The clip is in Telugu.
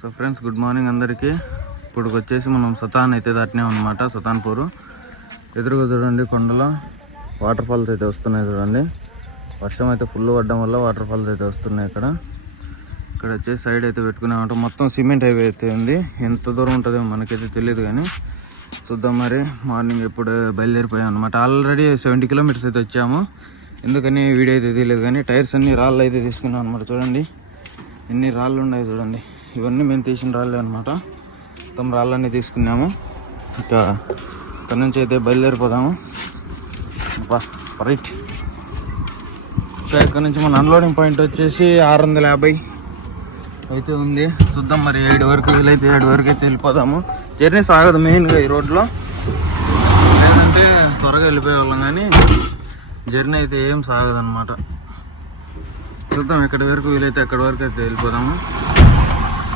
సో ఫ్రెండ్స్, గుడ్ మార్నింగ్ అందరికీ. ఇప్పుడు వచ్చేసి మనం సతాన్ అయితే దాటినాం అనమాట. సతాన్పూర్ ఎదురుగా చూడండి, కొండలో వాటర్ ఫాల్స్ అయితే వస్తున్నాయి చూడండి. వర్షం అయితే ఫుల్ పడడం వల్ల వాటర్ ఫాల్స్ అయితే వస్తున్నాయి. ఇక్కడ వచ్చేసి సైడ్ అయితే పెట్టుకున్నామంట. మొత్తం సిమెంట్ హైవే అయితే ఉంది. ఎంత దూరం ఉంటుందో మనకైతే తెలియదు, కానీ చూద్దాం. మరి మార్నింగ్ ఎప్పుడు బయలుదేరిపోయాం అనమాట. ఆల్రెడీ 70 కిలోమీటర్స్ అయితే వచ్చాము. ఎందుకని వీడియో అయితే తెలియదు, కానీ టైర్స్ అన్ని రాళ్ళు అయితే తీసుకున్నాం అనమాట. చూడండి ఎన్ని రాళ్ళు ఉన్నాయి చూడండి. ఇవన్నీ మేము తీసిన రాళ్ళే అనమాట. మొత్తం రాళ్ళన్నీ తీసుకున్నాము. ఇక్కడ నుంచి అయితే బయలుదేరిపోదాము. రైట్. ఇంకా ఇక్కడ నుంచి మన అన్లోడింగ్ పాయింట్ వచ్చేసి 650 అయితే ఉంది. చూద్దాం మరి 7 వరకు వీలైతే 7 వరకు అయితే వెళ్ళిపోదాము. జర్నీ సాగదు మెయిన్గా ఈ రోడ్లో, లేదంటే త్వరగా వెళ్ళిపోయే వాళ్ళం, కానీ జర్నీ అయితే ఏం సాగదు అనమాట. చూద్దాం ఎక్కడి వరకు వీలైతే అక్కడి వరకు అయితే వెళ్ళిపోదాము.